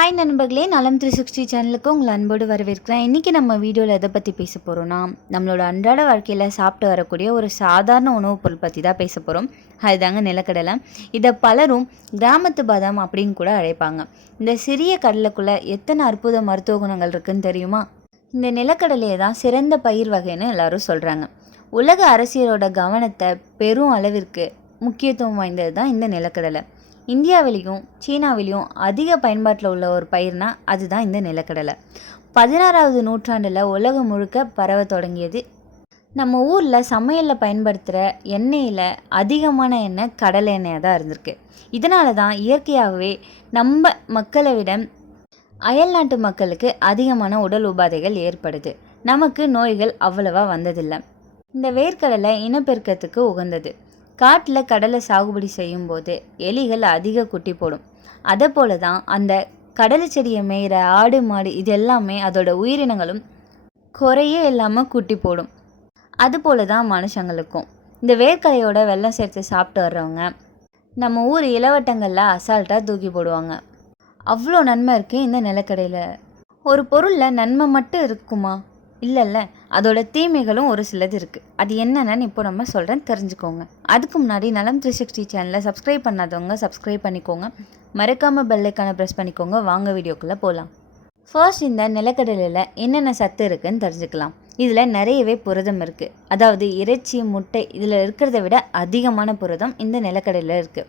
Hi நண்பர்களே நலம் three sixty சேனலுக்கு உங்களை அன்போடு வரவேற்கிறேன். இன்றைக்கி நம்ம வீடியோவில் எதை பற்றி பேச போகிறோம்னா நம்மளோட அன்றாட வாழ்க்கையில் சாப்பிட்டு வரக்கூடிய ஒரு சாதாரண உணவுப் பொருள் பற்றி தான் பேச போகிறோம் அதுதாங்க நிலக்கடலை. இதை பலரும் கிராமத்து பாதாம் அப்படின்னு கூட அழைப்பாங்க. இந்த சிறிய கடலைக்குள்ளே எத்தனை அற்புத மருத்துவ குணங்கள் இருக்குன்னு தெரியுமா? இந்த நிலக்கடலையை தான் சிறந்த பயிர் வகைன்னு எல்லாரும் சொல்கிறாங்க உலக அரசியலோட கவனத்தை பெரும் அளவிற்கு முக்கியத்துவம் வாய்ந்தது தான் இந்த நிலக்கடலை. இந்தியாவிலையும் சீனாவிலையும் அதிக பயன்பாட்டில் உள்ள ஒரு பயிர்னா அதுதான் இந்த நிலக்கடலை. பதினாறாவது நூற்றாண்டில் உலகம் முழுக்க பரவ தொடங்கியது நம்ம ஊரில் சமையலில் பயன்படுத்துகிற எண்ணெயில் அதிகமான எண்ணெய் கடலை எண்ணெயாக தான் இருந்திருக்கு. இதனால தான் இயற்கையாகவே நம்ம மக்களை விட அயல் நாட்டு மக்களுக்கு அதிகமான உடல் உபாதைகள் ஏற்படுது. நமக்கு நோய்கள் அவ்வளவா வந்ததில்லை. இந்த வேர்க்கடலை இனப்பெருக்கத்துக்கு உகந்தது. காட்டில் கடலை சாகுபடி செய்யும்போது எலிகள் அதிக குட்டி போடும். அதை போல தான் அந்த கடலை செடியை மேய்கிற ஆடு மாடு இது எல்லாமே அதோட உயிரினங்களும் குறையே இல்லாமல் குட்டி போடும். அதுபோல தான் மனுஷங்களுக்கும். இந்த வேர்க்கலையோட வெள்ளம் சேர்த்து சாப்பிட்டு வர்றவங்க நம்ம ஊர் இளவட்டங்களில் அசால்ட்டாக தூக்கி போடுவாங்க. அவ்வளோ நன்மை இருக்குது இந்த நிலக்கடையில். ஒரு பொருளில் நன்மை மட்டும் இருக்குமா? இல்லைல்ல. அதோட தீமைகளும் ஒரு சிலது இருக்குது அது என்னென்னு இப்போ நம்ம சொல்கிறேன் தெரிஞ்சுக்கோங்க. அதுக்கு முன்னாடி நலம் த்ரீ சிக்ஸ்டி சேனலை சப்ஸ்கிரைப் பண்ணாதவங்க சப்ஸ்கிரைப் பண்ணிக்கோங்க. மறக்காமல் பெல்லைக்கான ப்ரெஸ் பண்ணிக்கோங்க. வாங்க வீடியோக்குள்ளே போகலாம் ஃபர்ஸ்ட் இந்த நிலக்கடலையில் என்னென்ன சத்து இருக்குன்னு தெரிஞ்சுக்கலாம். இதில் நிறையவே புரதம் இருக்குது அதாவது இறைச்சி முட்டை இதில் இருக்கிறத விட அதிகமான புரதம் இந்த நிலக்கடலையில் இருக்குது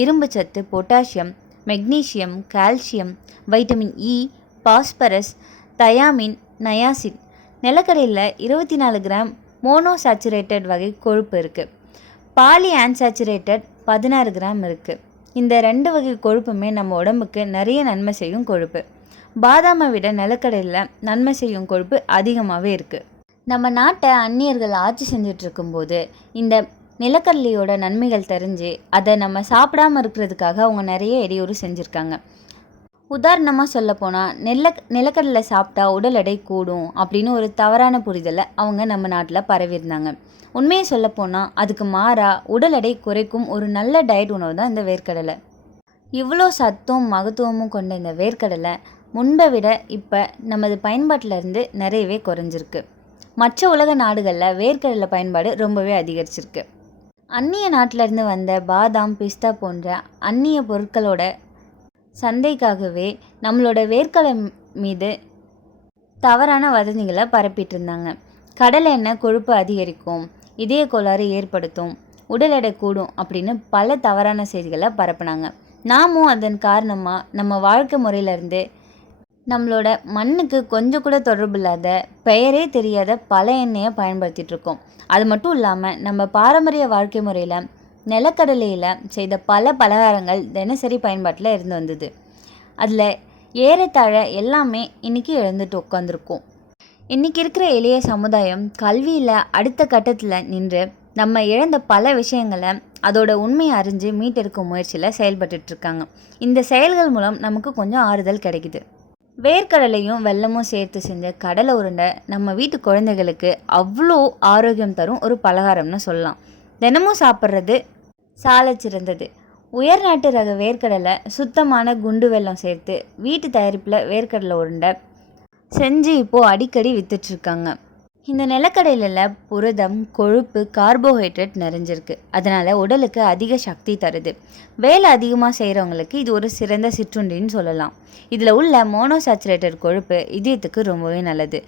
இரும்பு சத்து potassium magnesium calcium vitamin E phosphorus thiamine niacin நிலக்கடையில் இருபத்தி நாலு கிராம் மோனோசாச்சுரேட்டட் வகை கொழுப்பு இருக்குது பாலி ஆன்சாச்சுரேட்டட் பதினாறு கிராம் இருக்குது இந்த ரெண்டு வகை கொழுப்புமே நம்ம உடம்புக்கு நிறைய நன்மை செய்யும் கொழுப்பு. பாதாமை விட நிலக்கடையில் நன்மை செய்யும் கொழுப்பு அதிகமாகவே இருக்குது நம்ம நாட்டை அந்நியர்கள் ஆட்சி செஞ்சிட்ருக்கும்போது இந்த நிலக்கடலையோட நன்மைகள் தெரிஞ்சு அதை நம்ம சாப்பிடாம இருக்கிறதுக்காக அவங்க நிறைய இடையூறு செஞ்சுருக்காங்க. உதாரணமாக சொல்லப்போனால் நெல்ல நிலக்கடலை சாப்பிட்டா உடல் எடை கூடும் அப்படின்னு ஒரு தவறான புரிதலை அவங்க நம்ம நாட்டில் பரவியிருந்தாங்க. உண்மையை சொல்லப்போனால் அதுக்கு மாறாக உடல் எடை குறைக்கும் ஒரு நல்ல டயட் உணவு தான் இந்த வேர்க்கடலை. இவ்வளோ சத்தும் மகத்துவமும் கொண்ட இந்த வேர்க்கடலை முன்பை விட இப்போ நமது பயன்பாட்டில் இருந்து நிறையவே குறைஞ்சிருக்கு. மற்ற உலக நாடுகளில் வேர்க்கடலை பயன்பாடு ரொம்பவே அதிகரிச்சிருக்கு. அந்நிய நாட்டிலேருந்து வந்த பாதாம் பிஸ்தா போன்ற அந்நிய பொருட்களோட சந்தைக்காகவே நம்மளோட வேர்க்கலை மீது தவறான வதந்திகளை பரப்பிட்டு இருந்தாங்க கடல் எண்ணெய் கொழுப்பு அதிகரிக்கும் இதய கோளாறு ஏற்படுத்தும் உடல் எடை கூடும் அப்படின்னு பல தவறான செய்திகளை பரப்புனாங்க. நாமும் அதன் காரணமாக நம்ம வாழ்க்கை முறையிலேருந்து நம்மளோட மண்ணுக்கு கொஞ்சம் கூட தொடர்பு இல்லாத பெயரே தெரியாத பல எண்ணெயை பயன்படுத்திகிட்ருக்கோம் அது மட்டும் இல்லாமல் நம்ம பாரம்பரிய வாழ்க்கை முறையில் நிலக்கடலையில் செய்த பல பலகாரங்கள் தினசரி பயன்பாட்டில் இருந்து வந்தது. அதில் ஏறத்தாழ எல்லாமே இன்றைக்கி இழந்துட்டு உட்காந்துருக்கோம் இன்றைக்கி இருக்கிற எளிய சமுதாயம் கல்வியில் அடுத்த கட்டத்தில் நின்று நம்ம இழந்த பல விஷயங்களை அதோட உண்மையை அறிஞ்சு மீட்டெடுக்கும் முயற்சியில் செயல்பட்டுட்ருக்காங்க. இந்த செயல்கள் மூலம் நமக்கு கொஞ்சம் ஆறுதல் கிடைக்குது. வேர்க்கடலையும் வெள்ளமும் சேர்த்து செஞ்ச கடலை உருண்டை நம்ம வீட்டு குழந்தைகளுக்கு அவ்வளோ ஆரோக்கியம் தரும் ஒரு பலகாரம்னு சொல்லலாம். தினமும் சாப்பிட்றது சாலை சிறந்தது. உயர்நாட்டு ரக வேர்க்கடலை சுத்தமான குண்டு வெல்லம் சேர்த்து வீட்டு தயாரிப்பில் வேர்க்கடலை உருண்டை செஞ்சு இப்போது அடிக்கடி விற்றுட்ருக்காங்க இந்த நிலக்கடலையில் புரதம் கொழுப்பு கார்போஹைட்ரேட் நிறைஞ்சிருக்கு. அதனால் உடலுக்கு அதிக சக்தி தருது. வேலை அதிகமாக செய்கிறவங்களுக்கு இது ஒரு சிறந்த சிற்றுண்டின்னு சொல்லலாம். இதில் உள்ள மோனோசாச்சுரேட்டட் கொழுப்பு இதயத்துக்கு ரொம்பவே நல்லது.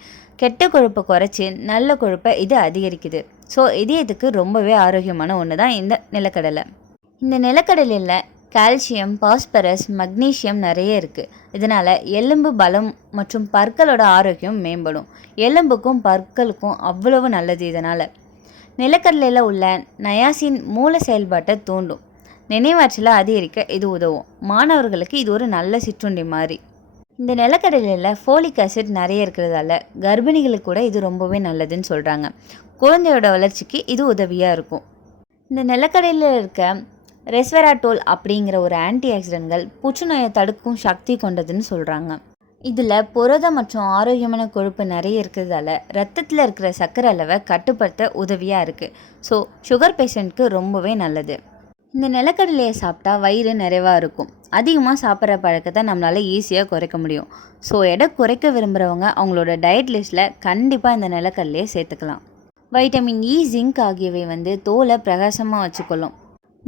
கெட்ட கொழுப்பை குறைச்சி நல்ல கொழுப்பை இது அதிகரிக்குது. ஸோ இதயத்துக்கு ரொம்பவே ஆரோக்கியமான ஒன்று தான் இந்த நிலக்கடலை. இந்த நிலக்கடலையில் கால்சியம் பாஸ்பரஸ் மக்னீசியம் நிறைய இருக்குது இதனால் எலும்பு பலம் மற்றும் பற்களோட ஆரோக்கியம் மேம்படும். எலும்புக்கும் பற்களுக்கும் அவ்வளவு நல்லது இதனால். நிலக்கடலையில் உள்ள நயாசின் மூல செயல்பாட்டை தூண்டும். நினைவாற்றலை அதிகரிக்க இது உதவும். மாணவர்களுக்கு இது ஒரு நல்ல சிற்றுண்டி மாதிரி. இந்த நிலக்கடலையில் ஃபோலிக் ஆசிட் நிறைய இருக்கிறதால கர்ப்பிணிகளுக்கு கூட இது ரொம்பவே நல்லதுன்னு சொல்கிறாங்க குழந்தையோட வளர்ச்சிக்கு இது உதவியாக இருக்கும். இந்த நிலக்கடலையில் இருக்க ரெஸ்வெராட்டோல் அப்படிங்கிற ஒரு ஆன்டி ஆக்சிடென்ட்கள் புற்றுநோயை தடுக்கும் சக்தி கொண்டதுன்னு சொல்கிறாங்க இதில் புரதம் மற்றும் ஆரோக்கியமான கொழுப்பு நிறைய இருக்கிறதால ரத்தத்தில் இருக்கிற சர்க்கரை அளவை கட்டுப்படுத்த உதவியாக இருக்குது ஸோ சுகர் பேஷண்ட்க்கு ரொம்பவே நல்லது. இந்த நிலக்கடலையை சாப்பிட்டா வயிறு நிறைவாக இருக்கும். அதிகமாக சாப்பிட்ற பழக்கத்தை நம்மளால் ஈஸியாக குறைக்க முடியும். ஸோ எடை குறைக்க விரும்புகிறவங்க அவங்களோட டயட் லிஸ்ட்டில் கண்டிப்பாக இந்த நிலக்கடலையை சேர்த்துக்கலாம். வைட்டமின் இ ஜிங்க் ஆகியவை வந்து தோலை பிரகாசமாக வச்சுக்கொள்ளும்.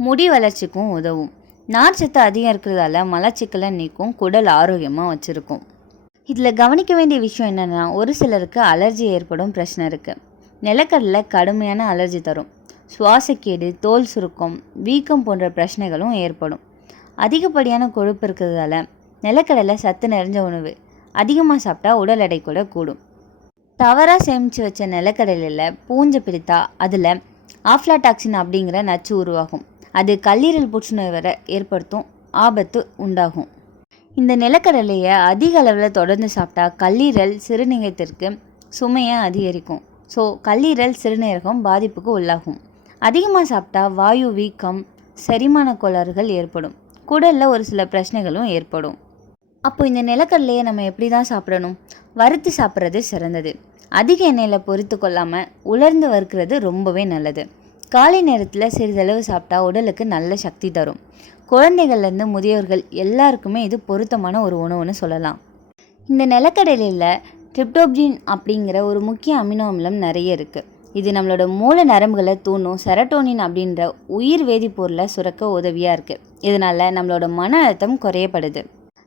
முடி வளர்ச்சிக்கும் உதவும். நார்ச்சத்து அதிகம் இருக்கிறதால மலச்சிக்கலை நீக்கும் குடல் ஆரோக்கியமாக வச்சுருக்கும். இதில் கவனிக்க வேண்டிய விஷயம் என்னென்னா ஒரு சிலருக்கு அலர்ஜி ஏற்படும் பிரச்சனை இருக்குது நிலக்கடலை கடுமையான அலர்ஜி தரும். சுவாசக்கேடு தோல் சுருக்கம் வீக்கம் போன்ற பிரச்சனைகளும் ஏற்படும். அதிகப்படியான கொழுப்பு இருக்கிறதால நிலக்கடலை சத்து நிறைஞ்ச உணவு அதிகமாக சாப்பிட்டா உடல் எடை கூட கூடும். தவறாக சேமித்து வச்ச நிலக்கடலையில் பூஞ்சை பிடித்தா அதில் ஆஃப்லாடாக்சின் அப்படிங்கிற நச்சு உருவாகும். அது கல்லீரல் புற்றுநோய் வர ஏற்படுத்தும் ஆபத்து உண்டாகும். இந்த நிலக்கடலையை அதிக அளவில் தொடர்ந்து சாப்பிட்டா கல்லீரல் சிறுநீரகத்திற்கு சுமையை அதிகரிக்கும். ஸோ கல்லீரல் சிறுநீரகம் பாதிப்புக்கு உள்ளாகும். அதிகமாக சாப்பிட்டா வாயு வீக்கம் செரிமான கோளாறுகள் ஏற்படும். குடலில் ஒரு சில பிரச்சனைகளும் ஏற்படும். அப்போ இந்த நிலக்கடலையை நம்ம எப்படி தான் சாப்பிடணும்? வறுத்து சாப்பிட்றது சிறந்தது. அதிக எண்ணெயில் பொறுத்து கொள்ளாமல் உலர்ந்து வறுக்கிறது ரொம்பவே நல்லது. காலை நேரத்தில் சிறிதளவு சாப்பிட்டா உடலுக்கு நல்ல சக்தி தரும். குழந்தைகள்லேருந்து முதியோர்கள் எல்லாருக்குமே இது பொருத்தமான ஒரு உணவுன்னு சொல்லலாம். இந்த நிலக்கடலையில் ட்ரிப்டோப்ஜின் அப்படிங்கிற ஒரு முக்கிய அமினோ அமிலம் நிறைய இருக்குது இது நம்மளோட மூல நரம்புகளை தூண்டும் செரட்டோனின் அப்படின்ற உயிர் வேதிப்பொருளை சுரக்க உதவியாக இருக்குது இதனால் நம்மளோட மன அழுத்தம் குறையப்படுது.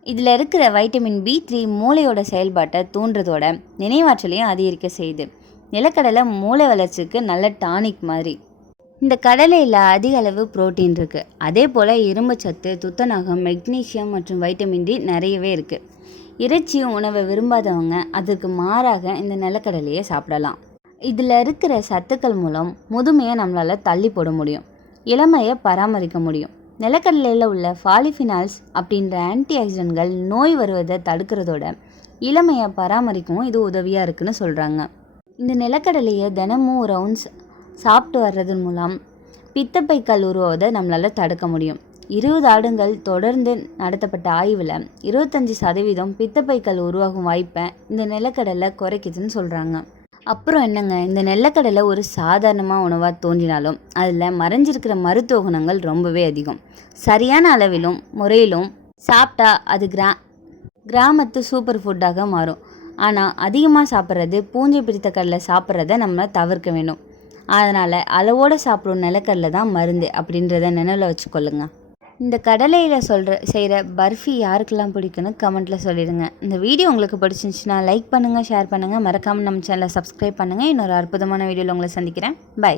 இதில் இருக்கிற வைட்டமின் பி த்ரீ மூளையோட செயல்பாட்டை தூண்டுறதோட நினைவாற்றலையும் அதிகரிக்க செய்யுது. நிலக்கடலை மூளை வளர்ச்சிக்கு நல்ல டானிக் மாதிரி. இந்த கடலையில் அதிக அளவு புரோட்டீன் இருக்குது அதே போல் இரும்பு சத்து துத்தநாகம் மெக்னீசியம் மற்றும் வைட்டமின் டி நிறையவே இருக்குது இறைச்சி உணவை விரும்பாதவங்க அதுக்கு மாறாக இந்த நிலக்கடலையை சாப்பிடலாம். இதில் இருக்கிற சத்துக்கள் மூலம் முதுமையை நம்மளால் தள்ளி போட முடியும். இளமையை பராமரிக்க முடியும். நிலக்கடலையில் உள்ள ஃபாலிஃபினால்ஸ் அப்படின்ற ஆன்டிஆக்சிடென்ட்கள் நோய் வருவதை தடுக்கிறதோட இளமையை பராமரிக்கவும் இது உதவியாக இருக்குன்னு சொல்கிறாங்க இந்த நிலக்கடலையை தினமும் ரவுண்ட்ஸ் சாப்பிட்டு வர்றதன் மூலம் பித்தப்பைக்கல் உருவாவதை நம்மளால் தடுக்க முடியும். இருபது ஆண்டுகள் தொடர்ந்து நடத்தப்பட்ட ஆய்வில் இருபத்தஞ்சி சதவீதம் பித்தப்பைக்கல் உருவாகும் வாய்ப்பை இந்த நிலக்கடலை குறைக்குதுன்னு சொல்கிறாங்க அப்புறம் என்னங்க? இந்த நிலக்கடலை ஒரு சாதாரணமாக உணவாக தோன்றினாலும் அதில் மறைஞ்சிருக்கிற மருத்துவ குணங்கள் ரொம்பவே அதிகம். சரியான அளவிலும் முறையிலும் சாப்பிட்டா அது கிரா கிராமத்து சூப்பர் ஃபுட்டாக மாறும். ஆனால் அதிகமாக சாப்பிட்றது பூஞ்சை பிடித்த கடலை சாப்பிட்றத நம்ம தவிர்க்க வேண்டும். அதனால் அளவோடு சாப்பிடும் நிலக்கடலை தான் மருந்து அப்படின்றத நினைவில் வச்சுக்கொள்ளுங்க. இந்த கடலையில் சொல்கிற செய்கிற பர்ஃபி யாருக்கெல்லாம் பிடிக்குன்னு கமெண்ட்டில் சொல்லிடுங்க. இந்த வீடியோ உங்களுக்கு பிடிச்சிருந்துச்சுன்னா லைக் பண்ணுங்கள் ஷேர் பண்ணுங்கள் மறக்காமல் நம்ம சேனலை சப்ஸ்கிரைப் பண்ணுங்கள் இன்னொரு அற்புதமான வீடியோவில் உங்களை சந்திக்கிறேன். பை